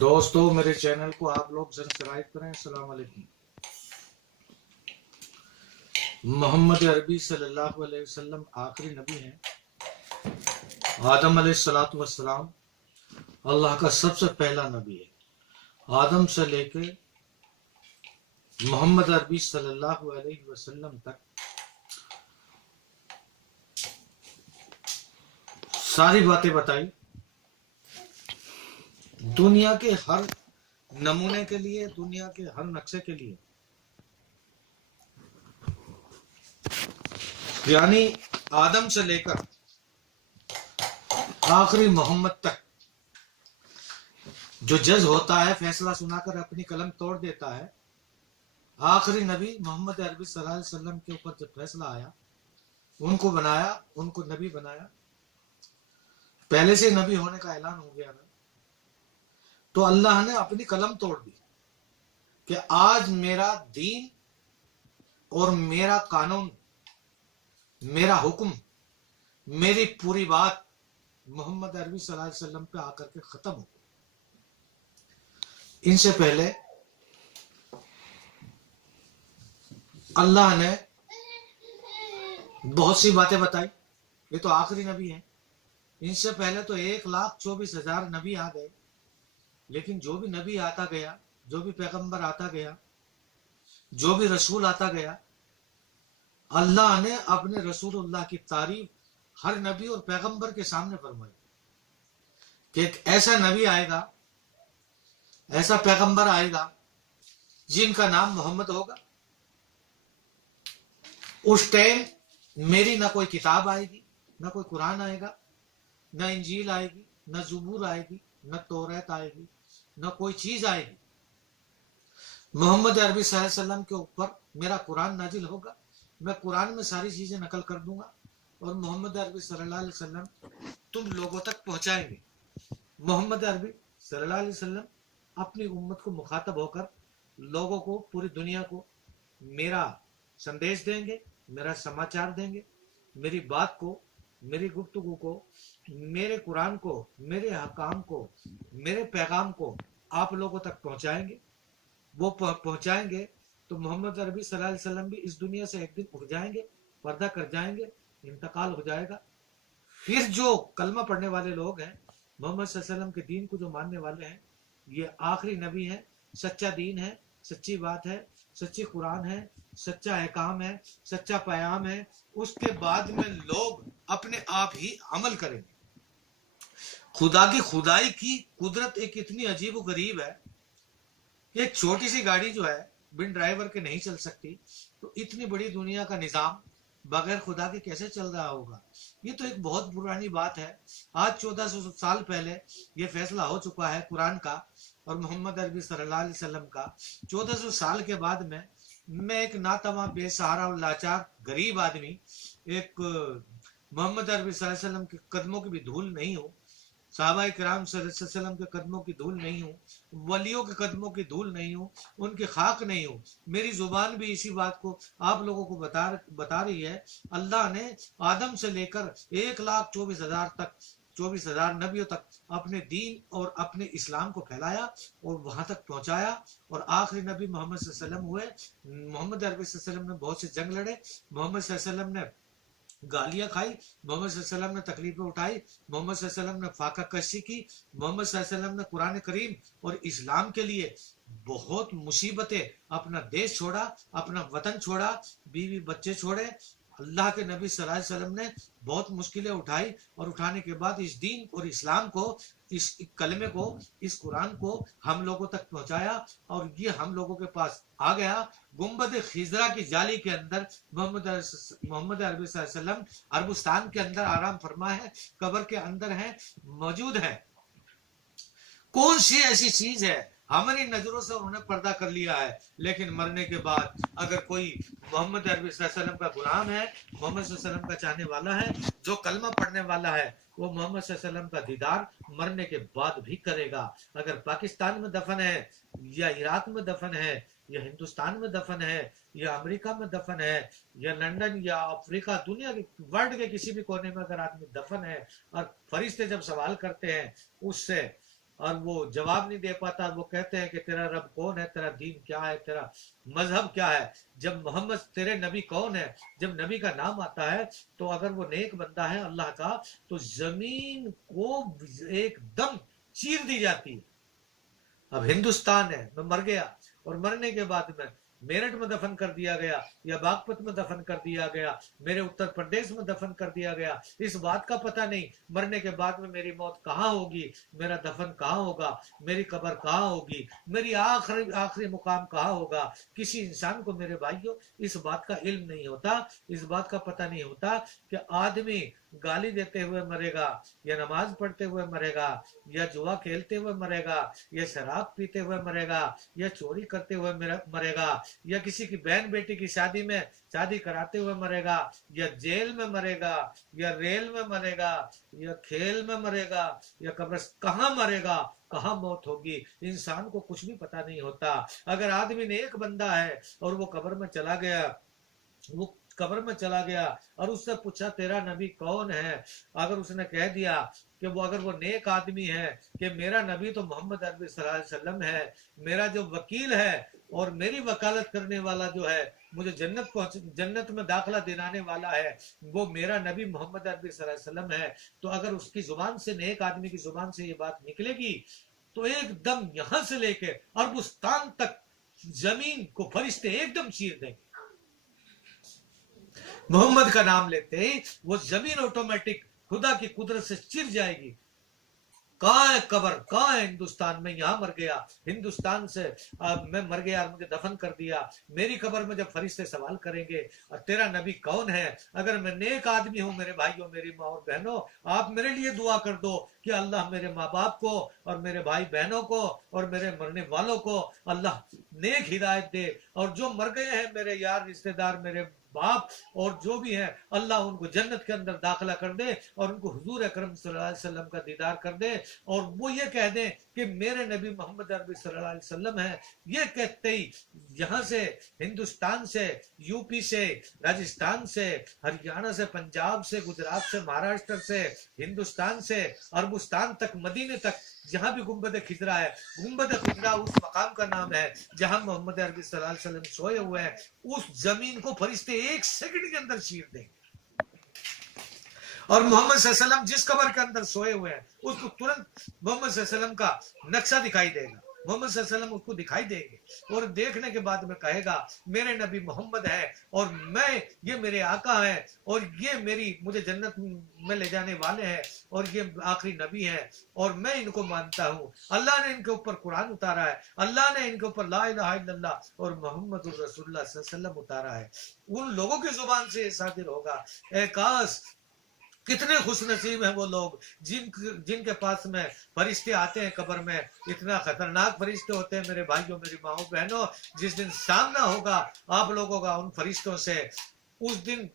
دوستو میرے چینل کو آپ لوگ سبسکرائب کریں۔ السلام علیکم۔ محمد عربی صلی اللہ علیہ وسلم آخری نبی ہیں۔ آدم علیہ الصلوۃ والسلام اللہ کا سب سے پہلا نبی ہے۔ آدم سے لے کے محمد عربی صلی اللہ علیہ وسلم تک ساری باتیں بتائی، دنیا کے ہر نمونے کے لیے، دنیا کے ہر نقشے کے لیے، یعنی آدم سے لے کر آخری محمد تک جو جج ہوتا ہے، فیصلہ سنا کر اپنی قلم توڑ دیتا ہے، آخری نبی محمد عربی صلی اللہ علیہ وسلم کے اوپر جب فیصلہ آیا، ان کو بنایا، ان کو نبی بنایا، پہلے سے نبی ہونے کا اعلان ہو گیا تھا، تو اللہ نے اپنی قلم توڑ دی کہ آج میرا دین اور میرا قانون، میرا حکم، میری پوری بات محمد عربی صلی اللہ علیہ وسلم پہ آ کر کے ختم ہو۔ ان سے پہلے اللہ نے بہت سی باتیں بتائی، یہ تو آخری نبی ہیں۔ ان سے پہلے تو 1,24,000 نبی آ گئے، لیکن جو بھی نبی آتا گیا، جو بھی پیغمبر آتا گیا، جو بھی رسول آتا گیا، اللہ نے اپنے رسول اللہ کی تعریف ہر نبی اور پیغمبر کے سامنے فرمائی کہ ایک ایسا نبی آئے گا، ایسا پیغمبر آئے گا جن کا نام محمد ہوگا۔ اس ٹائم میری نہ کوئی کتاب آئے گی، نہ کوئی قرآن آئے گا، نہ انجیل آئے گی، نہ زبور آئے گی، نہ توریت آئے گی، نہ کوئی چیز آئے گی۔ محمد عربی صلی اللہ علیہ وسلم کے اوپر میرا قرآن نازل ہوگا، میں قرآن میں ساری چیزیں نقل کر دوں گا، اور محمد عربی صلی اللہ علیہ وسلم تم لوگوں تک پہنچائیں گے۔ محمد عربی صلی اللہ علیہ وسلم اپنی امت کو مخاطب ہو کر لوگوں کو، پوری دنیا کو میرا سندیش دیں گے، میرا سماچار دیں گے، میری بات کو، میری گفتگو کو، میرے قرآن کو، میرے حکام کو، میرے پیغام کو آپ لوگوں تک پہنچائیں گے۔ وہ پہنچائیں گے تو محمد عربی صلی اللہ علیہ وسلم بھی اس دنیا سے ایک دن اٹھ جائیں گے، پردہ کر جائیں گے، انتقال ہو جائے گا۔ پھر جو کلمہ پڑھنے والے لوگ ہیں، محمد صلی اللہ علیہ وسلم کے دین کو جو ماننے والے ہیں، یہ آخری نبی ہے، سچا دین ہے، سچی بات ہے، سچی قرآن ہے، سچا احکام ہے، سچا پیام ہے۔ اس کے بعد میں لوگ اپنے آپ ہی عمل کریں گے۔ خدا کی خدائی کی قدرت ایک اتنی عجیب و غریب ہے، ایک چھوٹی سی گاڑی جو ہے بن ڈرائیور کے نہیں چل سکتی، تو اتنی بڑی دنیا کا نظام بغیر خدا کے کیسے چل رہا ہوگا؟ یہ تو ایک بہت پرانی بات ہے۔ آج 1400 سال پہلے یہ فیصلہ ہو چکا ہے قرآن کا اور محمد عربی صلی اللہ علیہ وسلم کا۔ 1400 سال کے بعد میں ایک ناتواں، بے سہارا اور لاچار غریب آدمی، ایک محمد عربی صلی اللہ علیہ وسلم کے قدموں کی بھی دھول نہیں ہوں، صحابہ کرام صلی اللہ علیہ وسلم کے قدموں کی دھول نہیں ہوں، ولیوں کے قدموں کی دھول نہیں ہوں، ان کی خاک نہیں ہوں۔ میری زبان بھی اسی بات کو آپ لوگوں کو بتا رہی ہے۔ اللہ نے آدم سے لے کر 1,24,000 تک، 24,000 نبیوں تک اپنے دین اور اپنے اسلام کو پھیلایا اور وہاں تک پہنچایا، اور آخری نبی محمد صلی اللہ علیہ وسلم ہوئے۔ محمد عربی صلی اللہ علیہ وسلم نے بہت سے جنگ لڑے، محمد صلی اللہ علیہ وسلم نے گالیاں کھائی، محمد صلی اللہ علیہ وسلم نے تکلیفیں اٹھائی، محمد صلی اللہ علیہ وسلم نے فاقہ کشی کی، محمد صلی اللہ علیہ وسلم نے قرآن کریم اور اسلام کے لیے بہت مصیبتیں، اپنا دیش چھوڑا، اپنا وطن چھوڑا، بیوی بچے چھوڑے۔ اللہ کے نبی صلی اللہ علیہ وسلم نے بہت مشکلیں اٹھائی، اور اٹھانے کے بعد اس دین اور اسلام کو، اس کلمے کو، اس قرآن کو ہم لوگوں تک پہنچایا، اور یہ ہم لوگوں کے پاس آ گیا۔ گنبد خضرا کی جالی کے اندر محمد عربی صلی اللہ علیہ وسلم عربستان کے اندر آرام فرما ہے، قبر کے اندر ہے، موجود ہے۔ کون سی ایسی چیز ہے ہماری نظروں سے انہوں نے پردہ کر لیا ہے، لیکن مرنے کے بعد اگر کوئی محمد عربی صلی اللہ علیہ وسلم کا غلام ہے، محمد صلی اللہ علیہ وسلم کا چاہنے والا ہے، جو کلمہ پڑھنے والا ہے، وہ محمد صلی اللہ علیہ وسلم کا دیدار مرنے کے بعد بھی کرے گا۔ اگر پاکستان میں دفن ہے، یا عراق میں دفن ہے، یا ہندوستان میں دفن ہے، یا امریکہ میں دفن ہے، یا لندن یا افریقہ، دنیا کے ورلڈ کے کسی بھی کونے میں اگر آدمی دفن ہے، اور فرشتے جب سوال کرتے ہیں اس سے اور وہ جواب نہیں دے پاتا. وہ کہتے ہیں کہ تیرا رب کون ہے, تیرا دین کیا ہے, تیرا مذہب کیا ہے. جب محمد تیرے نبی کون ہے, جب نبی کا نام آتا ہے تو اگر وہ نیک بندہ ہے اللہ کا تو زمین کو ایک دم چیر دی جاتی ہے. اب ہندوستان ہے, میں مر گیا اور مرنے کے بعد میں میرٹھ میں دفن کر دیا گیا یا باغپت میں دفن کر دیا گیا, میرے اتر پردیش میں دفن کر دیا گیا, اس بات کا پتہ نہیں مرنے کے بعد میں میری موت کہاں ہوگی, میرا دفن کہاں ہوگا, میری قبر کہاں ہوگی, میری آخری مقام کہاں ہوگا. کسی انسان کو میرے بھائیوں اس بات کا علم نہیں ہوتا, اس بات کا پتہ نہیں ہوتا کہ آدمی گالی دیتے ہوئے مرے گا یا نماز پڑھتے ہوئے مرے گا یا جوا کھیلتے ہوئے مرے گا یا شراب پیتے ہوئے مرے گا یا چوری کرتے ہوئے مرے گا یا کسی کی بہن بیٹی کی شادی میں شادی کراتے ہوئے مرے گا یا جیل میں مرے گا یا ریل میں مرے گا یا کھیل میں مرے گا یا کہاں مرے گا, کہاں موت ہوگی, انسان کو کچھ بھی پتہ نہیں ہوتا. اگر آدمی نے ایک بندہ ہے اور وہ قبر میں چلا گیا اور اس سے پوچھا تیرا نبی کون ہے, اگر اس نے کہہ دیا کہ اگر وہ نیک آدمی ہے کہ میرا نبی تو محمد عربی صلی اللہ علیہ وسلم ہے, میرا جو وکیل ہے اور میری وکالت کرنے والا جو ہے, مجھے جنت میں داخلہ دلانے والا ہے, وہ میرا نبی محمد عربی صلی اللہ علیہ وسلم ہے, تو اگر اس کی زبان سے, نیک آدمی کی زبان سے یہ بات نکلے گی تو ایک دم یہاں سے لے کے عربستان تک زمین کو فرشتے ایک دم چیر دیں گے. محمد کا نام لیتے ہی وہ زمین آٹومیٹک خدا کی قدرت سے چر جائے گی. کہاں ہے قبر, کہاں ہے ہندوستان, میں یہاں مر گیا, ہندوستان سے میں مر گیا اور مجھے دفن کر دیا. میری قبر میں جب فرشتے سوال کریں گے اور تیرا نبی کون ہے, اگر میں نیک آدمی ہوں میرے بھائیوں, میری ماں اور بہنوں, آپ میرے لیے دعا کر دو کہ اللہ میرے ماں باپ کو اور میرے بھائی بہنوں کو اور میرے مرنے والوں کو اللہ نیک ہدایت دے, اور جو مر گئے ہیں میرے یار رشتے دار, میرے باپ اور جو بھی ہے, اللہ ان کو جنت کے اندر داخلہ کر دے اور ان کو حضور اکرم صلی اللہ علیہ وسلم کا دیدار کر دے, اور وہ یہ کہہ دیں کہ میرے نبی محمد عربی صلی اللہ علیہ وسلم ہے. یہ کہتے ہی یہاں سے, ہندوستان سے, یو پی سے, راجستھان سے, ہریانہ سے, پنجاب سے, گجرات سے, مہاراشٹر سے, ہندوستان سے عربستان تک, مدینے تک, جہاں بھی گنبد خضرا ہے, گنبد خضرا اس مقام کا نام ہے جہاں محمد عربی صلی اللہ علیہ وسلم سوئے ہوئے ہیں, اس زمین کو فرشتے ایک سیکنڈ کے اندر چیر دیں گے. اور محمد صلی اللہ علیہ وسلم جس قبر کے اندر سوئے ہوئے ہیں اس کو ترنت محمد صلی اللہ علیہ وسلم کا نقشہ دکھائی دے گا, محمد صلی اللہ علیہ وسلم اس کو دکھائی دیں گے, اور دیکھنے کے بعد میں کہے گا میرے نبی محمد ہے اور میں, یہ میرے آقا ہے اور یہ مجھے جنت میں لے جانے والے ہیں اور یہ آخری نبی ہے اور میں ان کو مانتا ہوں. اللہ نے ان کے اوپر قرآن اتارا ہے, اللہ نے ان کے اوپر لا الہ الا اللہ اور محمد الرسول اللہ صلی اللہ علیہ وسلم اتارا ہے. ان لوگوں کی زبان سے یہ صادر ہوگا. اے کاش کتنے خوش نصیب ہیں وہ لوگ جن کے پاس میں فرشتے آتے ہیں قبر میں. اتنا خطرناک فرشتے ہوتے ہیں میرے بھائیوں, میری ماؤں بہنوں, جس دن سامنا ہوگا آپ لوگوں کا ان فرشتوں سے, اس دن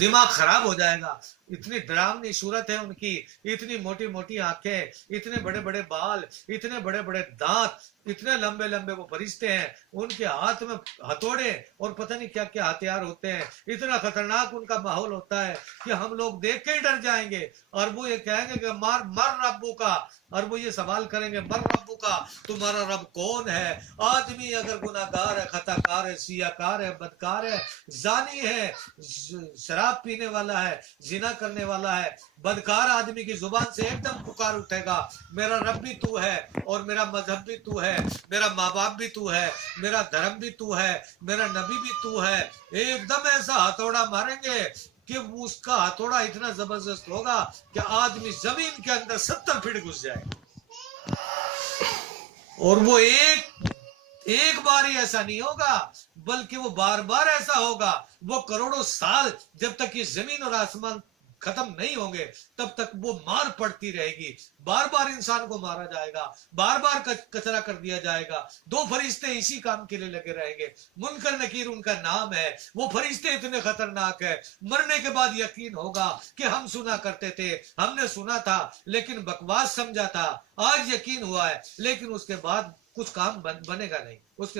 دماغ خراب ہو جائے گا. اتنی ڈراؤنی صورت ہے ان کی, اتنی موٹی موٹی آنکھیں, اتنے بڑے بڑے بال, اتنے بڑے بڑے دانت, اتنے لمبے لمبے وہ فرشتے ہیں, ان کے ہاتھ میں ہتھوڑے اور پتہ نہیں کیا کیا ہتھیار ہوتے ہیں. اتنا خطرناک ان کا ماحول ہوتا ہے کہ ہم لوگ دیکھ کے ہی ڈر جائیں گے, اور وہ یہ کہیں گے کہ مر ربو کا, اور وہ یہ سوال کریں گے مر ربو کا, تمہارا رب کون ہے. آدمی اگر گناہ گار ہے, خطا کار ہے, سیاہ کار ہے, بدکار ہے, زانی ہے, شراب پینے والا ہے, زنا کرنے والا ہے, بدکار آدمی کی زبان سے ایک دم پکار اٹھے گا میرا رب بھی تو ہے اور میرا مذہب بھی تو ہے, میرا ماں باپ بھی تو ہے, میرا دھرم بھی تو ہے, میرا نبی بھی تو ہے. ایک دم ایسا ہتھوڑا ماریں گے کہ اس کا ہتھوڑا اتنا زبردست ہوگا کہ آدمی زمین کے اندر 70 فٹ گھس جائے. اور وہ ایک بار ہی ایسا نہیں ہوگا بلکہ وہ بار بار ایسا ہوگا. وہ کروڑوں سال جب تک یہ زمین اور آسمان ختم نہیں ہوں گے تب تک وہ مار پڑتی رہے گی. بار بار انسان کو مارا جائے گا, بار بار کچرا کر دیا جائے گا. 2 فرشتے اسی کام کے لیے لگے رہیں گے. منکر نکیر ان کا نام ہے. وہ فرشتے اتنے خطرناک ہے, مرنے کے بعد یقین ہوگا کہ ہم سنا کرتے تھے, ہم نے سنا تھا لیکن بکواس سمجھا تھا, آج یقین ہوا ہے لیکن اس کے بعد کچھ کام بنے گا نہیں, اس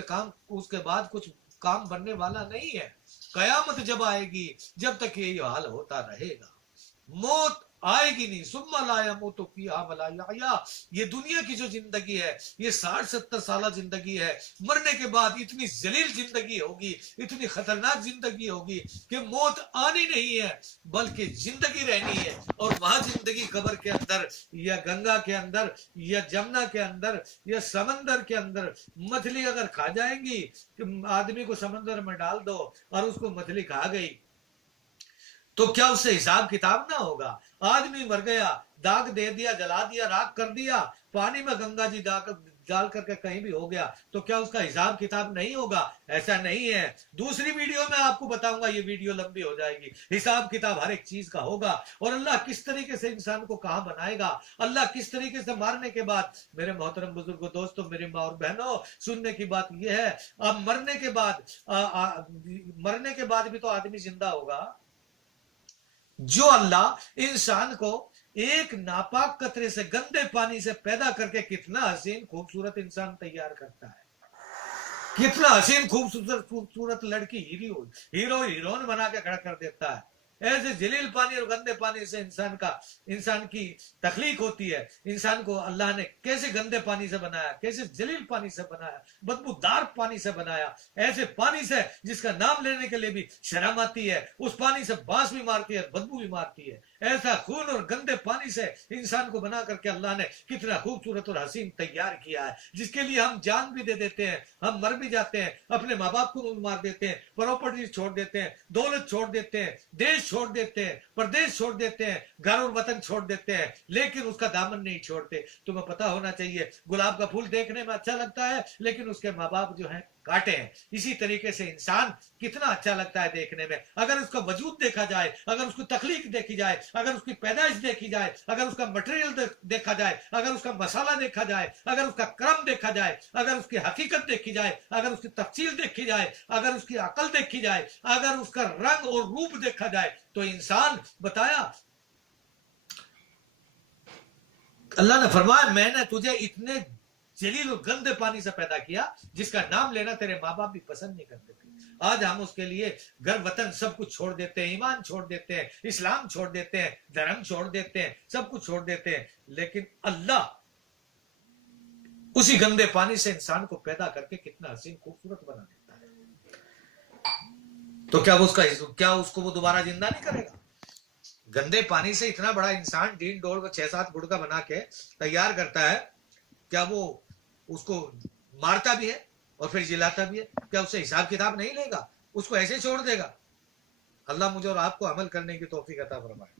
کے بعد کچھ کام بننے والا نہیں ہے. قیامت جب آئے گی جب تک یہی حال ہوتا رہے گا. موت آئے گی نہیں. ثم لا يموت فيها ولا يحيا. یہ دنیا کی جو زندگی ہے یہ 60-70 سالہ زندگی ہے. مرنے کے بعد اتنی ذلیل زندگی ہوگی, اتنی خطرناک زندگی ہوگی کہ موت آنی نہیں ہے بلکہ زندگی رہنی ہے. اور وہاں زندگی قبر کے اندر یا گنگا کے اندر یا جمنا کے اندر یا سمندر کے اندر مچھلی اگر کھا جائیں گی کہ آدمی کو سمندر میں ڈال دو اور اس کو مچھلی کھا گئی تو کیا اس سے حساب کتاب نہ ہوگا؟ آدمی مر گیا, داغ دے دیا, جلا دیا, راکھ کر دیا, پانی میں گنگا جی ڈال کر کے کہیں بھی ہو گیا تو کیا اس کا حساب کتاب نہیں ہوگا؟ ایسا نہیں ہے. دوسری ویڈیو میں آپ کو بتاؤں گا, یہ ویڈیو لمبی ہو جائے گی. حساب کتاب ہر ایک چیز کا ہوگا, اور اللہ کس طریقے سے انسان کو کہاں بنائے گا, اللہ کس طریقے سے مارنے کے بعد. میرے محترم بزرگوں, دوستوں, میری ماں اور بہنوں, سننے کی بات یہ ہے, اب مرنے کے بعد بھی تو آدمی زندہ ہوگا. جو اللہ انسان کو ایک ناپاک قطرے سے, گندے پانی سے پیدا کر کے کتنا حسین خوبصورت انسان تیار کرتا ہے, کتنا حسین خوبصورت لڑکی ہیرو ہیروئن بنا کے کھڑا کر دیتا ہے. ایسے ذلیل پانی اور گندے پانی سے انسان کی تخلیق ہوتی ہے. انسان کو اللہ نے کیسے گندے پانی سے بنایا, کیسے ذلیل پانی سے بنایا, بدبودار پانی سے بنایا, ایسے پانی سے جس کا نام لینے کے لیے بھی شرم آتی ہے. اس پانی سے بانس بھی مارتی ہے, بدبو بھی مارتی ہے. ایسا خون اور گندے پانی سے انسان کو بنا کر کے اللہ نے کتنا خوبصورت اور حسین تیار کیا ہے, جس کے لیے ہم جان بھی دے دیتے ہیں, ہم مر بھی جاتے ہیں, اپنے ماں باپ کو مار دیتے ہیں, پراپرٹی چھوڑ دیتے ہیں, دولت چھوڑ دیتے ہیں, دیش چھوڑ دیتے ہیں, پردیش چھوڑ دیتے ہیں, گھر اور وطن چھوڑ دیتے ہیں, لیکن اس کا دامن نہیں چھوڑتے. تمہیں پتا ہونا چاہیے, گلاب کا پھول دیکھنے میں اچھا لگتا ہے لیکن اس کے ماں باپ جو ہیں کاٹے ہیں. اسی طریقے سے انسان کتنا اچھا لگتا ہے دیکھنے میں, اگر اس کا وجود دیکھا جائے, اگر اس کی تخلیق دیکھی جائے, اگر اس کی پیدائش دیکھی جائے, اگر اس کا مٹیریل دیکھا جائے, اگر اس کا مسالہ دیکھا جائے, اگر اس کا کرم دیکھا جائے, اگر اس کی حقیقت دیکھی جائے, اگر اس کی تفصیل دیکھی جائے, اگر اس کی عقل دیکھی جائے, اگر اس کا رنگ اور روپ دیکھا جائے, تو انسان بتایا اللہ نے فرمایا میں نے تجھے اتنے جلیل اور گندے پانی سے پیدا کیا جس کا نام لینا تیرے ماں باپ بھی پسند نہیں کرتے تھے. آج ہم اس کے لیے گھر وطن سب کچھ چھوڑ دیتے ہیں, ایمان چھوڑ دیتے ہیں, اسلام چھوڑ دیتے ہیں, دھرم چھوڑ دیتے ہیں, سب کچھ چھوڑ دیتے ہیں, لیکن اللہ اسی گندے پانی سے انسان کو پیدا کر کے کتنا حسین خوبصورت بنا دیتا ہے. تو کیا اس کو وہ دوبارہ زندہ نہیں کرے گا؟ گندے پانی سے اتنا بڑا انسان ڈین ڈول کو 6-7 گڑ کا بنا کے تیار کرتا ہے, کیا وہ اس کو مارتا بھی ہے اور پھر جلاتا بھی ہے؟ کیا اس سے حساب کتاب نہیں لے گا؟ اس کو ایسے چھوڑ دے گا؟ اللہ مجھے اور آپ کو عمل کرنے کی توفیق عطا فرمائے.